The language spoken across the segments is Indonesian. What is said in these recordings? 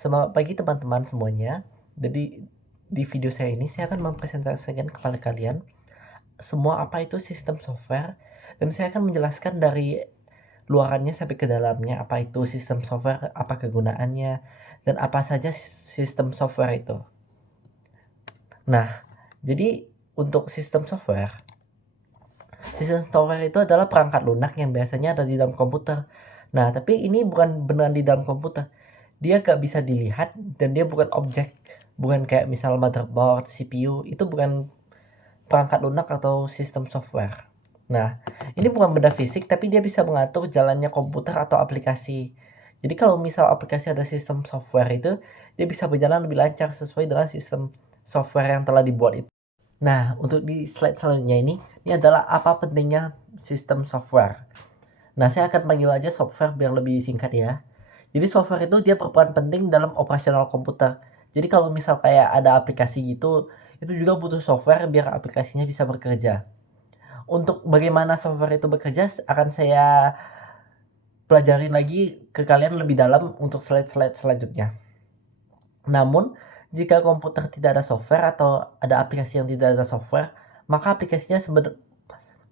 Selamat pagi teman-teman semuanya. Jadi di video saya ini saya akan mempresentasikan kepada kalian semua apa itu sistem software dan saya akan menjelaskan dari luarannya sampai ke dalamnya apa itu sistem software, apa kegunaannya dan apa saja sistem software itu. Nah, jadi untuk sistem software itu adalah perangkat lunak yang biasanya ada di dalam komputer. Nah, tapi ini bukan beneran di dalam komputer. Dia gak bisa dilihat dan dia bukan objek. Bukan kayak misal motherboard, CPU, itu bukan perangkat lunak atau sistem software. Nah, ini bukan benda fisik tapi dia bisa mengatur jalannya komputer atau aplikasi. Jadi kalau misal aplikasi ada sistem software itu, dia bisa berjalan lebih lancar sesuai dengan sistem software yang telah dibuat itu. Nah, untuk di slide selanjutnya ini adalah apa pentingnya sistem software. Nah, saya akan panggil aja software biar lebih singkat ya. Jadi software itu dia berperan penting dalam operasional komputer. Jadi kalau misal kayak ada aplikasi gitu, itu juga butuh software biar aplikasinya bisa bekerja. Untuk bagaimana software itu bekerja akan saya pelajarin lagi ke kalian lebih dalam untuk slide-slide selanjutnya. Namun, jika komputer tidak ada software atau ada aplikasi yang tidak ada software, maka aplikasinya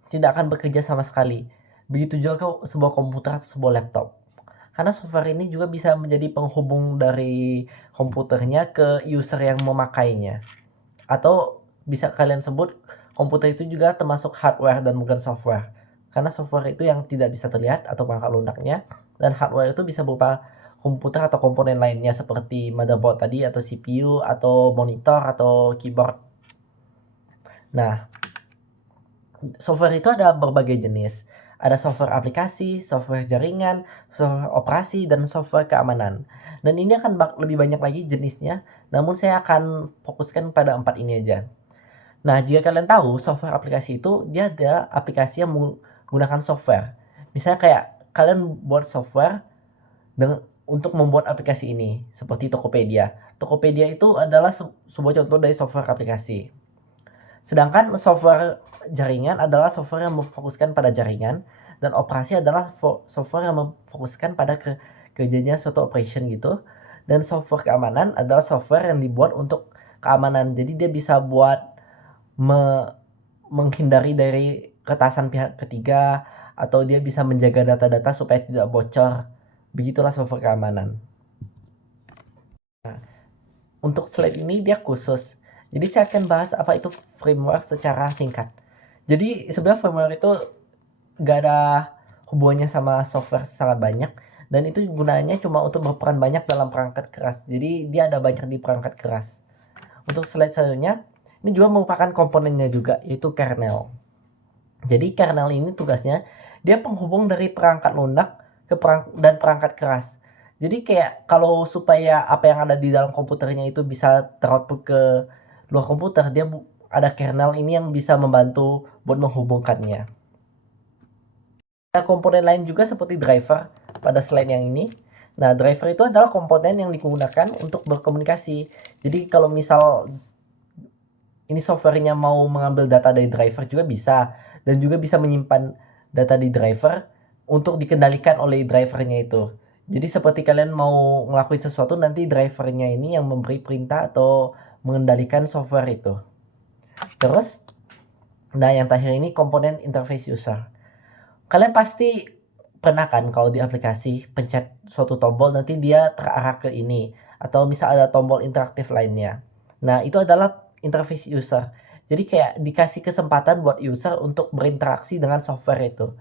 tidak akan bekerja sama sekali. Begitu juga sebuah komputer atau sebuah laptop. Karena software ini juga bisa menjadi penghubung dari komputernya ke user yang memakainya. Atau bisa kalian sebut komputer itu juga termasuk hardware dan bukan software. Karena software itu yang tidak bisa terlihat atau perangkat lunaknya, dan hardware itu bisa berupa komputer atau komponen lainnya seperti motherboard tadi atau CPU atau monitor atau keyboard. Nah, software itu ada berbagai jenis. Ada software aplikasi, software jaringan, software operasi, dan software keamanan. Dan ini akan lebih banyak lagi jenisnya, namun saya akan fokuskan pada 4 ini aja. Nah, jika kalian tahu software aplikasi itu, dia ada aplikasi yang menggunakan software. Misalnya kayak kalian buat software untuk membuat aplikasi ini, seperti Tokopedia. Tokopedia itu adalah sebuah contoh dari software aplikasi. Sedangkan software jaringan adalah software yang memfokuskan pada jaringan, dan operasi adalah software yang memfokuskan pada kerjanya suatu operation gitu. Dan software keamanan adalah software yang dibuat untuk keamanan. Jadi dia bisa buat menghindari dari retasan pihak ketiga, atau dia bisa menjaga data-data supaya tidak bocor. Begitulah software keamanan. Nah, untuk slide ini dia khusus. Jadi saya akan bahas apa itu framework secara singkat. Jadi sebenarnya framework itu gak ada hubungannya sama software sangat banyak, dan itu gunanya cuma untuk berperan banyak dalam perangkat keras. Jadi dia ada banyak di perangkat keras. Untuk slide selanjutnya, ini juga merupakan komponennya juga, yaitu kernel. Jadi kernel ini tugasnya dia penghubung dari perangkat lunak dan perangkat keras. Jadi kayak kalau supaya apa yang ada di dalam komputernya itu bisa teroutput ke luar komputer, dia ada kernel ini yang bisa membantu buat menghubungkannya. Ada komponen lain juga seperti driver pada slide yang ini. Nah, driver itu adalah komponen yang digunakan untuk berkomunikasi. Jadi kalau misal ini softwarenya mau mengambil data dari driver juga bisa, dan juga bisa menyimpan data di driver untuk dikendalikan oleh drivernya itu. Jadi seperti kalian mau ngelakuin sesuatu, nanti drivernya ini yang memberi perintah atau mengendalikan software itu. Terus, nah yang terakhir ini komponen interface user. Kalian pasti pernah kan kalau di aplikasi pencet suatu tombol nanti dia terarah ke ini, atau misal ada tombol interaktif lainnya. Nah, itu adalah interface user. Jadi kayak dikasih kesempatan buat user untuk berinteraksi dengan software itu.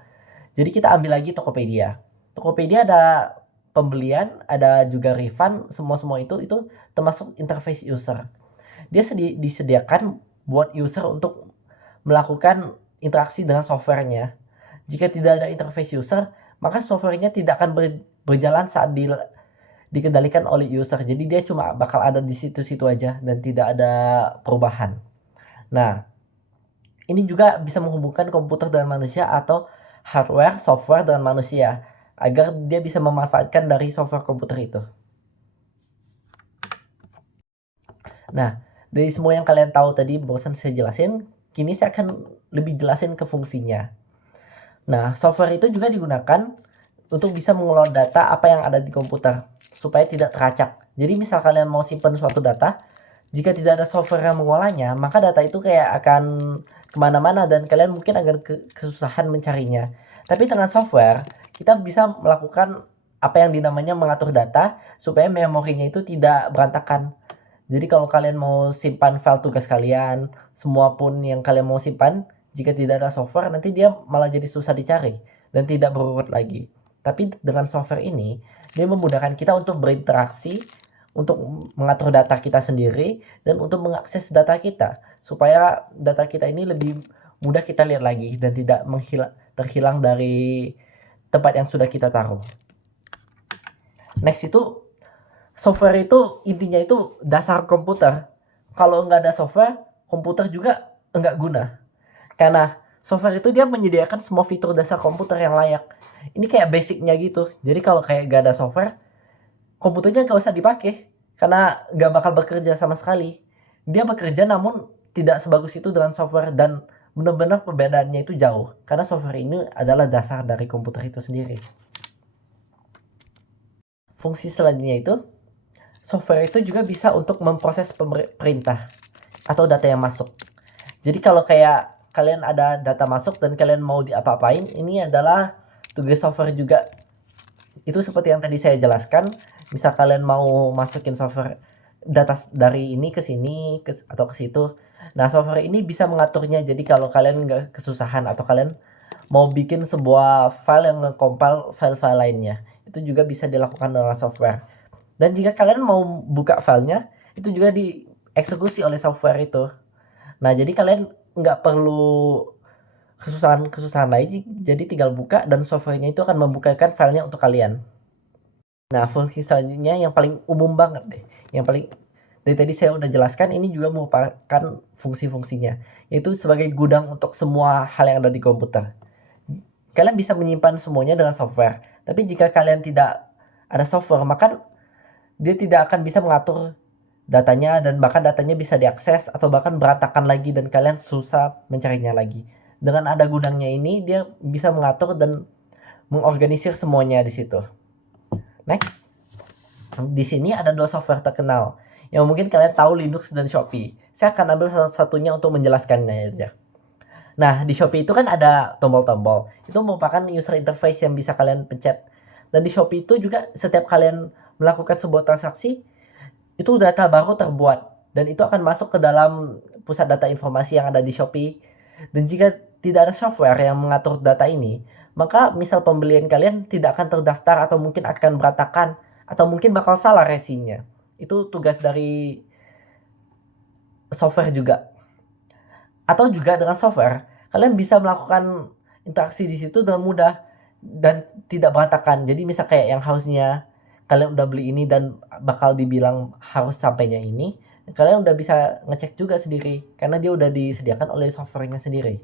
Jadi kita ambil lagi Tokopedia. Tokopedia ada pembelian, ada juga refund, semua itu termasuk interface user. Dia disediakan buat user untuk melakukan interaksi dengan softwarenya. Jika tidak ada interface user, maka softwarenya tidak akan berjalan saat dikendalikan oleh user. Jadi dia cuma bakal ada di situ-situ aja dan tidak ada perubahan. Nah, ini juga bisa menghubungkan komputer dengan manusia atau hardware, software dengan manusia agar dia bisa memanfaatkan dari software komputer itu. Nah, dari semua yang kalian tahu tadi barusan saya jelasin, kini saya akan lebih jelasin ke fungsinya. Nah, software itu juga digunakan untuk bisa mengelola data apa yang ada di komputer. supaya tidak teracak. Jadi misal kalian mau simpan suatu data, jika tidak ada software yang mengolahnya, maka data itu kayak akan kemana-mana dan kalian mungkin akan kesusahan mencarinya. Tapi dengan software, kita bisa melakukan apa yang dinamanya mengatur data supaya memorinya itu tidak berantakan. Jadi kalau kalian mau simpan file tugas kalian, semua pun yang kalian mau simpan, jika tidak ada software nanti dia malah jadi susah dicari dan tidak berurut lagi. Tapi dengan software ini, dia memudahkan kita untuk berinteraksi, untuk mengatur data kita sendiri, dan untuk mengakses data kita. Supaya data kita ini lebih mudah kita lihat lagi dan tidak terhilang dari tempat yang sudah kita taruh. Next itu, software itu intinya itu dasar komputer. Kalau nggak ada software, komputer juga nggak guna. Karena software itu dia menyediakan semua fitur dasar komputer yang layak. Ini kayak basicnya gitu. Jadi kalau kayak nggak ada software, komputernya nggak usah dipakai. Karena nggak bakal bekerja sama sekali. Dia bekerja namun tidak sebagus itu dengan software dan benar-benar perbedaannya itu jauh. Karena software ini adalah dasar dari komputer itu sendiri. Fungsi selanjutnya itu, software itu juga bisa untuk memproses perintah atau data yang masuk. Jadi kalau kayak kalian ada data masuk dan kalian mau diapa-apain, ini adalah tugas software juga. Itu seperti yang tadi saya jelaskan, misal kalian mau masukin software data dari ini ke sini atau ke situ. Nah, software ini bisa mengaturnya. Jadi kalau kalian nggak kesusahan atau kalian mau bikin sebuah file yang nge-compile file-file lainnya, itu juga bisa dilakukan dengan software. Dan jika kalian mau buka filenya, itu juga dieksekusi oleh software itu. Nah, jadi kalian nggak perlu kesusahan lagi, jadi tinggal buka dan softwarenya itu akan membukakan filenya untuk kalian. Nah, fungsi selanjutnya yang paling umum banget deh, yang paling dari tadi saya udah jelaskan, ini juga merupakan fungsi-fungsinya, yaitu sebagai gudang untuk semua hal yang ada di komputer. Kalian bisa menyimpan semuanya dengan software, tapi jika kalian tidak ada software, maka dia tidak akan bisa mengatur datanya dan bahkan datanya bisa diakses atau bahkan berantakan lagi dan kalian susah mencarinya lagi. Dengan ada gudangnya ini, dia bisa mengatur dan mengorganisir semuanya di situ. Next, di sini ada dua software terkenal yang mungkin kalian tahu, Linux dan Shopee. Saya akan ambil salah satunya untuk menjelaskannya aja. Nah, di Shopee itu kan ada tombol-tombol. Itu merupakan user interface yang bisa kalian pencet. Dan di Shopee itu juga setiap kalian melakukan sebuah transaksi, itu data baru terbuat. Dan itu akan masuk ke dalam pusat data informasi yang ada di Shopee. Dan jika tidak ada software yang mengatur data ini, maka misal pembelian kalian tidak akan terdaftar atau mungkin akan berantakan atau mungkin bakal salah resinya. Itu tugas dari software juga. Atau juga dengan software, kalian bisa melakukan interaksi di situ dengan mudah dan tidak berantakan. Jadi misal kayak yang harusnya kalian udah beli ini dan bakal dibilang harus sampainya ini, kalian udah bisa ngecek juga sendiri karena dia udah disediakan oleh softwarenya sendiri.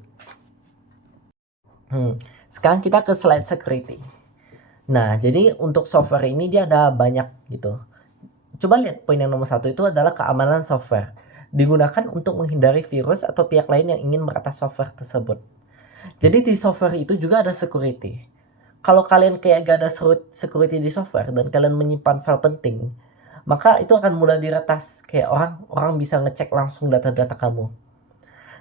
Sekarang kita ke slide security. Nah, jadi untuk software ini dia ada banyak gitu. Coba lihat poin yang nomor 1 itu adalah keamanan software. Digunakan untuk menghindari virus atau pihak lain yang ingin meretas software tersebut. Jadi di software itu juga ada security. Kalau kalian kayak gak ada security di software dan kalian menyimpan file penting, maka itu akan mudah diretas. Kayak orang bisa ngecek langsung data-data kamu.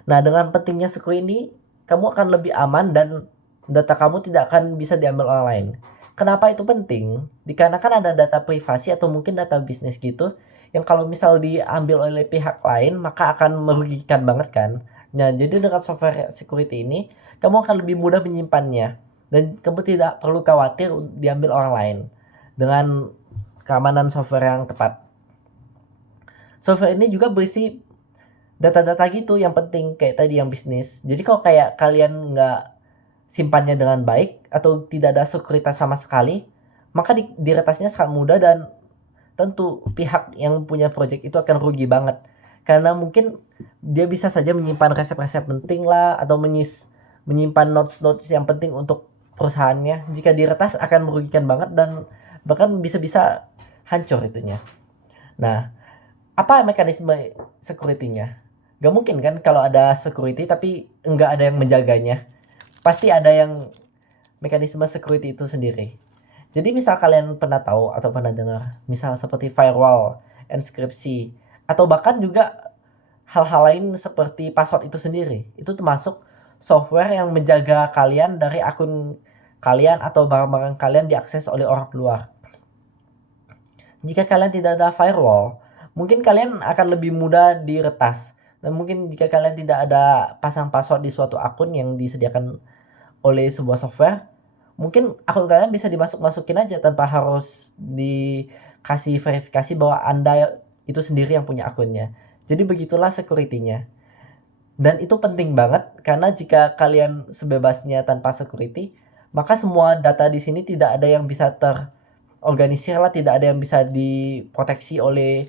Nah, dengan pentingnya security, kamu akan lebih aman dan data kamu tidak akan bisa diambil orang lain. Kenapa itu penting? Dikarenakan ada data privasi atau mungkin data bisnis gitu, yang kalau misal diambil oleh pihak lain, maka akan merugikan banget kan. Nah, jadi dengan software security ini, kamu akan lebih mudah menyimpannya. Dan kamu tidak perlu khawatir diambil orang lain. Dengan keamanan software yang tepat. Software ini juga berisi data-data gitu yang penting kayak tadi yang bisnis. Jadi kalau kayak kalian nggak simpannya dengan baik atau tidak ada sekuritas sama sekali, maka diretasnya sangat mudah dan tentu pihak yang punya project itu akan rugi banget. Karena mungkin dia bisa saja menyimpan resep-resep penting lah atau menyimpan notes-notes yang penting untuk perusahaannya. Jika diretas akan merugikan banget dan bahkan bisa-bisa hancur itunya. Nah, apa mekanisme security-nya? Gak mungkin kan kalau ada security tapi nggak ada yang menjaganya. Pasti ada yang mekanisme security itu sendiri. Jadi misal kalian pernah tahu atau pernah dengar, misal seperti firewall, enkripsi, atau bahkan juga hal-hal lain seperti password itu sendiri. Itu termasuk software yang menjaga kalian dari akun kalian atau barang-barang kalian diakses oleh orang luar. Jika kalian tidak ada firewall, mungkin kalian akan lebih mudah diretas. Dan mungkin jika kalian tidak ada pasang password di suatu akun yang disediakan oleh sebuah software, mungkin akun kalian bisa dimasuk-masukin aja tanpa harus dikasih verifikasi bahwa Anda itu sendiri yang punya akunnya. Jadi begitulah security-nya. Dan itu penting banget karena jika kalian sebebasnya tanpa security, maka semua data di sini tidak ada yang bisa terorganisir lah, tidak ada yang bisa diproteksi oleh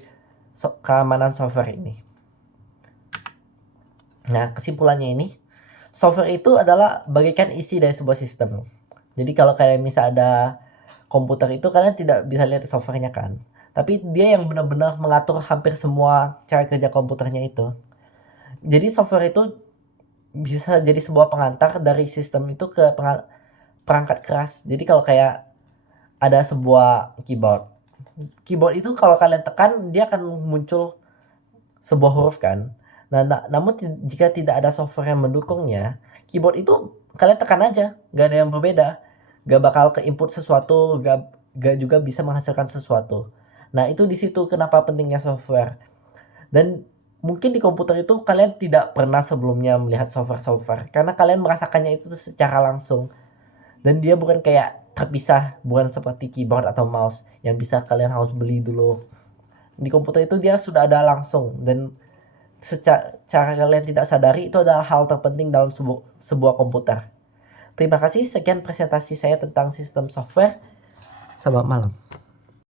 keamanan software ini. Nah, kesimpulannya ini, software itu adalah bagaikan isi dari sebuah sistem. Jadi kalau kalian misal ada komputer itu kalian tidak bisa lihat softwarenya kan. Tapi dia yang benar-benar mengatur hampir semua cara kerja komputernya itu. Jadi software itu bisa jadi sebuah pengantar dari sistem itu ke perangkat keras. Jadi kalau kayak ada sebuah keyboard. Keyboard itu kalau kalian tekan dia akan muncul sebuah huruf kan. Nah, namun jika tidak ada software yang mendukungnya, keyboard itu kalian tekan aja, gak ada yang berbeda. Gak bakal ke input sesuatu, gak juga bisa menghasilkan sesuatu. Nah, itu di situ kenapa pentingnya software. Dan mungkin di komputer itu kalian tidak pernah sebelumnya melihat software-software karena kalian merasakannya itu secara langsung. Dan dia bukan kayak terpisah, bukan seperti keyboard atau mouse yang bisa kalian harus beli dulu. Di komputer itu dia sudah ada langsung dan secara kalian tidak sadari itu adalah hal terpenting dalam sebuah komputer. Terima kasih, sekian presentasi saya tentang sistem software. Selamat malam.